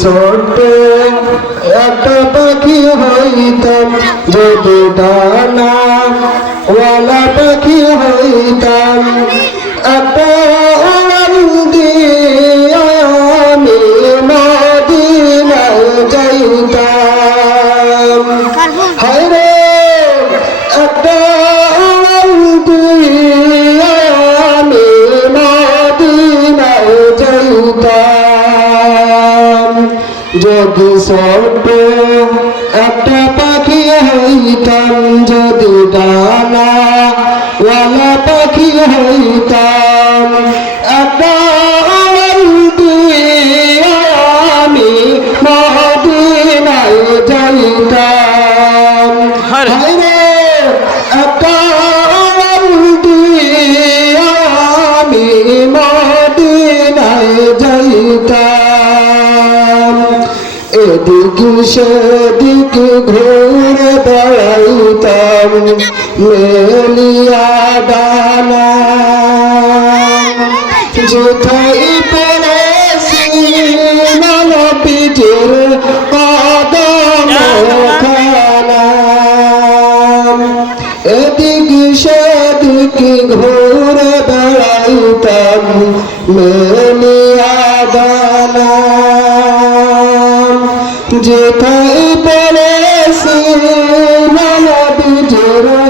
ছোট্ট একটা পাখি হইতাম যদি দানা যদি সর্ব একটা পাখি হইতাম যদি ডাক এদিক সেদিক ঘুরে বেড়াইতাম মেলিয়া ডানা যেথাই পেরেছি মানবীজের কদম এদিক সেদিক ঘুরে বেড়াইতাম মেলিয়া যেথায় পেলে সুর মালা দুজোর